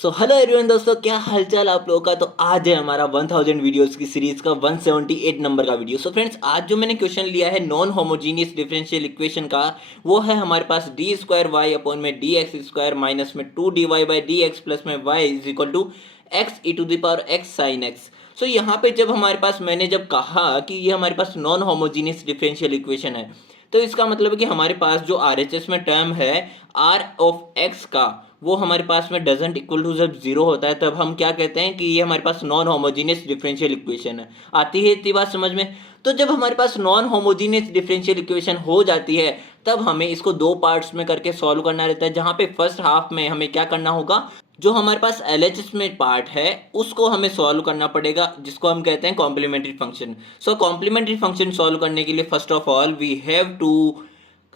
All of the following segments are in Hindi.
सो हेलो एवरीवन दोस्तों, क्या हालचाल आप लोगों का। तो आज है हमारा 1000 वीडियोस की सीरीज का 178 नंबर का वीडियो। सो फ्रेंड्स, आज जो मैंने क्वेश्चन लिया है नॉन होमोजीनियस डिफरेंशियल इक्वेशन का, वो है हमारे पास डी स्क्वायर वाई अपॉन में डी एक्स स्क्वायर माइनस में 2 dy by D X plus में Y is equal to X E to the power X sine X. So यहाँ पे जब हमारे पास मैंने जब कहा कि ये हमारे पास नॉन होमोजीनियस डिफरेंशियल इक्वेशन है, तो इसका मतलब है कि हमारे पास जो आरएचएस में टर्म है आर ऑफ एक्स का, वो हमारे पास में डजेंट इक्वल टू जब जीरो होता है तब हम क्या कहते हैं कि ये हमारे पास नॉन होमोजीनियस डिफरेंशियल इक्वेशन है। आती है इतनी बात समझ में। तो जब हमारे पास नॉन होमोजीनियस डिफरेंशियल इक्वेशन हो जाती है तब हमें इसको दो पार्ट्स में करके सॉल्व करना रहता है, जहां पे फर्स्ट हाफ में हमें क्या करना होगा, जो हमारे पास एलएचएस में पार्ट है उसको हमें सॉल्व करना पड़ेगा, जिसको हम कहते हैं complementary function. So complementary function solve करने के लिए first of all we have to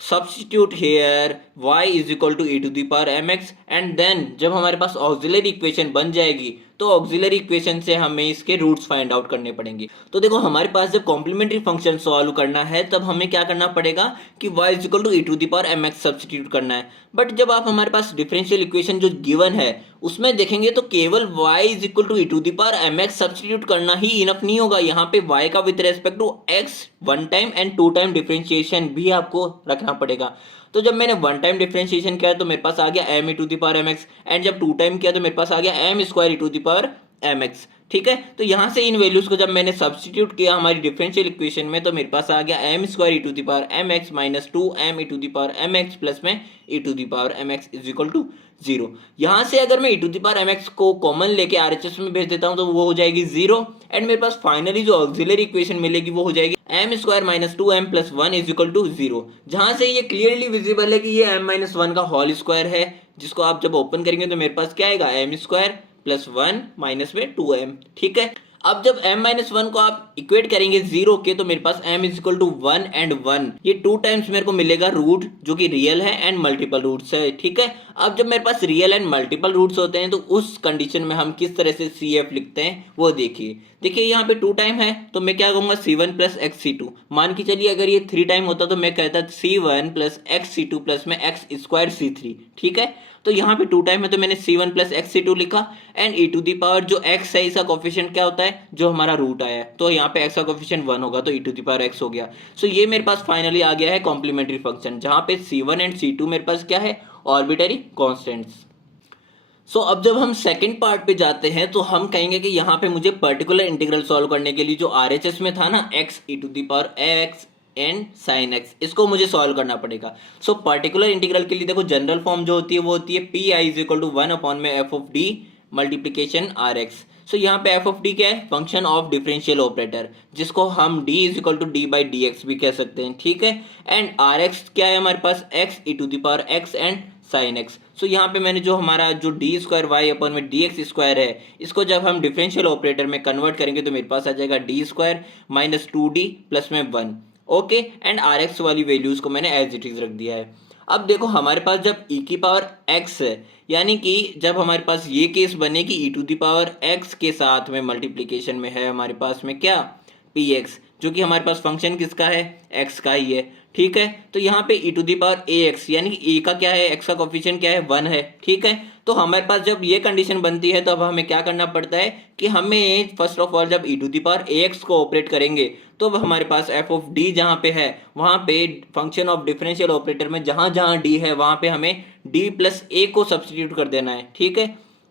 substitute here y is equal to e to the power mx and then जब हमारे पास ऑक्सिलरी इक्वेशन बन जाएगी तो ऑक्सिलरी इक्वेशन से हमें इसके रूट्स फाइंड आउट करने पड़ेंगे। तो देखो, हमारे पास जब कॉम्प्लीमेंट्री फंक्शन सॉल्व करना है तब हमें क्या करना पड़ेगा कि y is equal to e to the power mx substitute करना है। बट जब आप हमारे पास डिफरेंशियल इक्वेशन जो गिवन है उसमें देखेंगे तो केवल y is equal to e to the power mx substitute करना ही इनफ नहीं होगा। यहाँ पे y का with respect to x one time and to time differentiation भी आपको रखना पड़ेगा। तो जब मैंने वन टाइम डिफरेंशिएशन किया तो मेरे पास आ गया m e to the power mx, and जब टू टाइम किया तो मेरे पास आ गया m square E to the power mx। ठीक है, तो यहाँ से इन वैल्यूज को जब मैंने सब्सटीट्यूट किया हमारी डिफरेंशियल इक्वेशन में तो मेरे पास आ गया m square E to the power mx minus 2m E to the power mx plus में E to the power mx is equal to zero. यहाँ से अगर मैं E to the power mx को कॉमन लेके आरएचएस में भेज देता हूँ तो वो हो जाएगी जीरो, एंड मेरे पास फाइनली जो ऑक्सिलरी इक्वेशन मिलेगी वो हो जाएगी m square minus 2m plus 1 is equal to zero. जहां से ये क्लियरली विजिबल है कि ये m माइनस 1 का होल स्क्वायर है, जिसको आप जब ओपन करेंगे तो मेरे पास क्या आएगा m स्क्वायर प्लस 1 माइनस में 2m। ठीक है, अब जब m माइनस 1 को आप इक्वेट करेंगे जीरो के तो मेरे पास m is equal to 1 and 1, ये टू टाइम्स मेरे को मिलेगा रूट जो कि रियल है एंड मल्टीपल रूट्स है। ठीक है, अब जब मेरे पास रियल एंड मल्टीपल रूट्स होते हैं तो उस कंडीशन में हम किस तरह से CF लिखते हैं वो देखिए यहाँ पे टू टाइम है तो मैं क्या कहूँगा C1 plus x C to. मान के चलिए अगर ये थ्री टाइम होता तो मैं कहता C1 plus x C two plus में एक्स स्क्वायर C3। ठीक है, तो यहाँ पे टू टाइम है तो मैंने C1 plus x C two लिखा, and E to the power जो x है इसका कोफिशिएंट क्या होता है, जो हमारा रूट आया है, तो यहाँ पे x का कोफिशिएंट 1 होगा तो ई टू दी पावर x हो गया। सो ये मेरे पास फाइनली आ गया है कॉम्प्लीमेंट्री फंक्शन, जहाँ पे C1 एंड C2 मेरे पास क्या है, ऑर्बिटरी कॉन्स्टेंट्स। सो अब जब हम सेकंड पार्ट पे जाते हैं तो हम कहेंगे कि यहाँ पे मुझे पर्टिकुलर इंटीग्रल सॉल्व करने के लिए जो आरएचएस में था ना x e to the power x and sine x, इसको मुझे सॉल्व करना पड़ेगा। सो पर्टिकुलर इंटीग्रल के लिए देखो जनरल फॉर्म जो होती है वो होती है P I is equal to 1 upon में F of D multiplication R X. So यहाँ पे एफ ऑफ डी क्या है, फंक्शन ऑफ डिफरेंशियल ऑपरेटर, जिसको हम d is equal to d by D x भी कह सकते हैं। ठीक है, एंड आर एक्स क्या है हमारे पास, X E to the power X and sine X. So यहाँ पे मैंने जो हमारा जो डी स्क्वायर वाई अपन में डी एक्स स्क्वायर है, इसको जब हम डिफरेंशियल ऑपरेटर में कन्वर्ट करेंगे तो मेरे पास आ जाएगा D square minus 2d plus में 1। ओके, एंड आर एक्स वाली वैल्यूज को मैंने एज इट इज रख दिया है। अब देखो हमारे पास जब e की पावर x है, यानी कि जब हमारे पास ये केस बने कि e to the power x के साथ में मल्टीप्लिकेशन में है हमारे पास में क्या, px, जो कि हमारे पास फंक्शन किसका है, x का ही है। ठीक है, तो यहाँ पे e to the power ax यानी कि a का क्या है, x का कोफिशिएंट क्या है, 1 है। ठीक है, तो हमारे पास जब ये कंडीशन बनती है तब हमें क्या करना पड़ता है कि हमें फर्स्ट ऑफ ऑल जब e to the power ax को ऑपरेट करेंगे तो हमारे पास f ऑफ d जहाँ पे है वहाँ पे फंक्शन ऑफ डिफरेंशियल ऑपरेटर में जहाँ जहाँ d है वहाँ पे हमें d प्लस a को सब्सटीट्यूट कर देना है। ठीक है,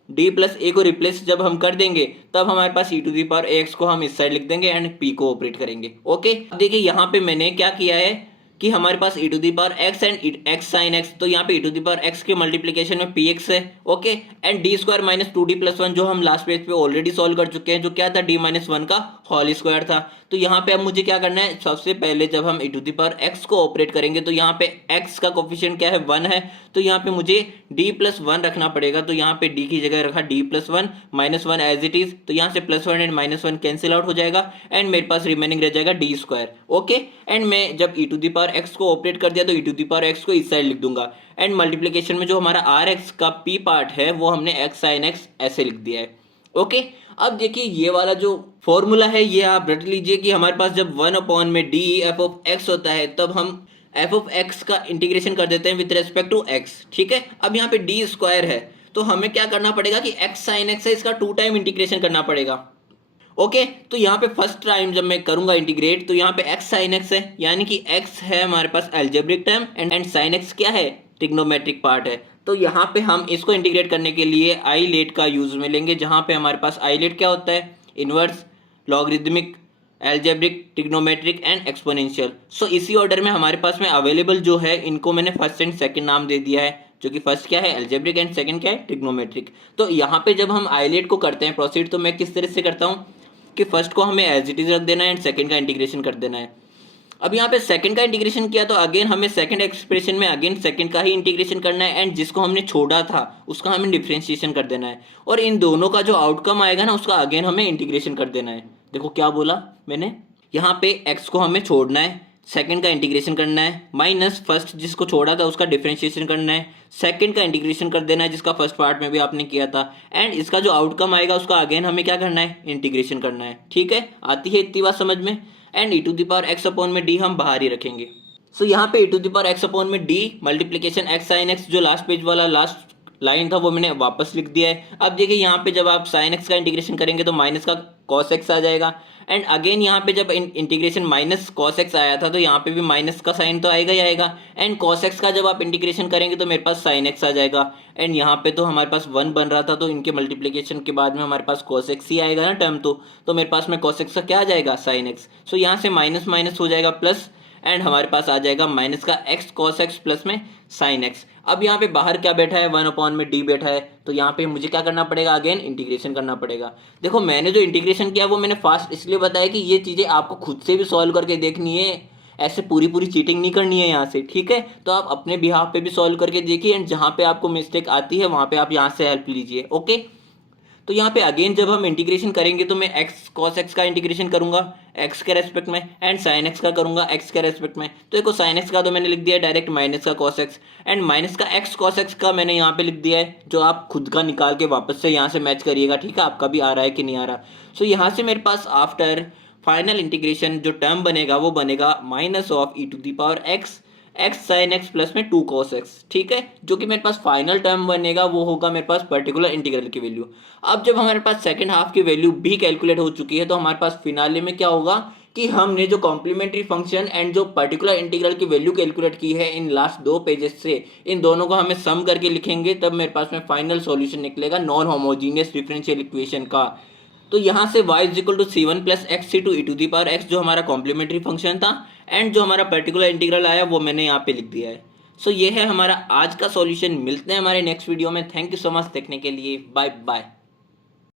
d प्लस a को रिप्लेस जब हम कर देंगे तब हमारे पास e to the power ax को हम इस साइड लिख देंगे एंड p को ऑपरेट करेंगे। ओके, अब देखिए यहाँ पे मैंने क्या किया है कि हमारे पास e to the power x and x sine x, तो यहाँ पे e to the power x के मल्टीप्लिकेशन में px है। Okay, and D square minus 2d plus 1 जो हम लास्ट पेज पे ऑलरेडी सॉल्व कर चुके हैं, जो क्या था d माइनस 1 का होल स्क्वायर था। तो यहाँ पे अब मुझे क्या करना है, सबसे पहले जब हम e to the power x को ऑपरेट करेंगे तो यहाँ पे x का कोफिशिएंट क्या है, 1 है, तो यहाँ पे मुझे d प्लस 1 रखना पड़ेगा। तो यहाँ पे d की जगह रखा d plus 1 minus 1 as it is, तो यहाँ से plus 1 and minus 1 cancel out हो जाएगा एंड मेरे पास रिमेनिंग रह जाएगा d स्क्वायर। ओके, एंड मैं जब e to the power x को ऑपरेट कर दिया तो e to the power x को इस साइड लिख दूंगा, एंड मल्टीप्लिकेशन में जो हमारा आर एक्स का p पार्ट है वो हमने x साइन x ऐसे लिख दिया है। ओके, अब देखिए ये वाला जो फॉर्मूला है ये आप रट लीजिए कि हमारे पास जब 1 अपॉन में डी एफ ऑफ एक्स होता है तब हम एफ ऑफ एक्स का इंटीग्रेशन कर देते हैं विद रेस्पेक्ट टू एक्स। ठीक है, अब यहाँ पे डी स्क्वायर है तो हमें क्या करना पड़ेगा कि एक्स साइन एक्स है, इसका 2 टाइम इंटीग्रेशन करना पड़ेगा। ओके, तो यहाँ पे फर्स्ट टाइम जब मैं करूंगा इंटीग्रेट, तो यहाँ पे एक्स साइन एक्स है, यानी कि एक्स है हमारे पास algebraic term and sine X क्या है, ट्रिग्नोमेट्रिक पार्ट है। तो यहाँ पे हम इसको इंटीग्रेट करने के लिए आई लेट का यूज में लेंगे, जहाँ पे हमारे पास आई लेट क्या होता है, inverse, logarithmic, algebraic, trigonometric and exponential. So इसी ऑर्डर में हमारे पास में अवेलेबल जो है, इनको मैंने फर्स्ट एंड सेकंड नाम दे दिया है, जो कि फर्स्ट क्या है एल्जेब्रिक एंड सेकंड क्या है ट्रिग्नोमेट्रिक। तो यहाँ पे जब हम आइलेट को करते हैं प्रोसीड, तो मैं किस तरह से करता हूँ कि फर्स्ट को हमें एज इट इज रख देना है एंड सेकंड का इंटीग्रेशन कर देना है। अब यहाँ पे सेकंड का इंटीग्रेशन किया तो अगेन हमें सेकंड एक्सप्रेशन में अगेन सेकंड का ही इंटीग्रेशन करना है एंड जिसको हमने छोड़ा था उसका हमें डिफरेंशिएशन कर देना है, और इन दोनों का जो आउटकम आएगा ना उसका अगेन हमें इंटीग्रेशन कर देना है। देखो क्या बोला मैंने, यहाँ पे एक्स को हमें छोड़ना है, सेकंड का इंटीग्रेशन करना है, माइनस फर्स्ट जिसको छोड़ा था उसका डिफरेंशिएशन करना है, सेकंड का इंटीग्रेशन कर देना है जिसका फर्स्ट पार्ट में भी आपने किया था, एंड इसका जो आउटकम आएगा उसका अगेन हमें क्या करना है, इंटीग्रेशन करना है। ठीक है, आती है इतनी बात समझ में। And E to the power X upon में डी हम बाहर ही रखेंगे। सो यहाँ पे E to the power X upon में D multiplication X sine X, जो लास्ट पेज वाला लास्ट लाइन था वो मैंने वापस लिख दिया है। अब देखिए यहाँ पे जब आप साइन एक्स का इंटीग्रेशन करेंगे तो माइनस का कॉस एक्स आ जाएगा, एंड अगेन यहाँ पे जब इंटीग्रेशन माइनस कॉस एक्स आया था तो यहाँ पे भी माइनस का साइन तो आएगा ही आएगा, एंड कॉस एक्स का जब आप इंटीग्रेशन करेंगे तो मेरे पास साइन एक्स आ जाएगा, एंड यहाँ पे तो हमारे पास 1 बन रहा था तो इनके मल्टीप्लिकेशन के बाद में हमारे पास कॉस एक्स ही आएगा ना टर्म, तो मेरे पास में कॉस एक्स का क्या आ जाएगा, साइन एक्स। सो यहाँ से माइनस माइनस हो जाएगा प्लस, एंड हमारे पास आ जाएगा माइनस का एक्स कॉस एक्स प्लस में साइन एक्स। अब यहाँ पे बाहर क्या बैठा है, 1 अपॉन में डी बैठा है, तो यहाँ पे मुझे क्या करना पड़ेगा, अगेन इंटीग्रेशन करना पड़ेगा। देखो मैंने जो इंटीग्रेशन किया वो मैंने फास्ट इसलिए बताया कि ये चीज़ें आपको खुद से भी सॉल्व करके देखनी है, ऐसे पूरी पूरी चीटिंग नहीं करनी है यहाँ से। ठीक है, तो आप अपने बिहाफ पे भी सॉल्व करके देखिए, एंड जहाँ पे आपको मिस्टेक आती है वहाँ पे आप यहाँ से हेल्प लीजिए। ओके, तो यहाँ पे अगेन जब हम इंटीग्रेशन करेंगे तो मैं एक्स कॉस एक्स का इंटीग्रेशन करूंगा एक्स के रेस्पेक्ट में, एंड साइन एक्स का करूंगा एक्स के रेस्पेक्ट में। तो देखो साइन एक्स का तो मैंने लिख दिया डायरेक्ट माइनस का कॉस एक्स, एंड माइनस का एक्स कॉस एक्स का मैंने यहाँ पे लिख दिया है, जो आप खुद का निकाल के वापस से यहाँ से मैच करिएगा। ठीक है, आपका भी आ रहा है कि नहीं आ रहा। सो यहाँ से मेरे पास आफ्टर फाइनल इंटीग्रेशन जो टर्म बनेगा वो बनेगा minus of e to the power x x sine x plus में 2 cos x। ठीक है, जो कि मेरे पास फाइनल टर्म बनेगा वो होगा मेरे पास पर्टिकुलर इंटीग्रल की वैल्यू। अब जब हमारे पास सेकंड हाफ की वैल्यू भी कैलकुलेट हो चुकी है तो हमारे पास फिनाले में क्या होगा कि हमने जो कॉम्प्लीमेंट्री फंक्शन एंड जो पर्टिकुलर इंटीग्रल की वैल्यू कैलकुलेट की है इन लास्ट 2 पेजेस से, इन दोनों को हमें सम करके लिखेंगे, तब मेरे पास में फाइनल सॉल्यूशन निकलेगा नॉन होमोजीनियस डिफरेंशियल इक्वेशन का। तो यहाँ से y is equal to C one plus x C two e to the power x, जो हमारा कॉम्प्लीमेंट्री फंक्शन था, एंड जो हमारा पर्टिकुलर इंटीग्रल आया वो मैंने यहाँ पे लिख दिया है। सो ये है हमारा आज का सॉल्यूशन। मिलते हैं हमारे नेक्स्ट वीडियो में। थैंक यू सो मच देखने के लिए, बाय बाय।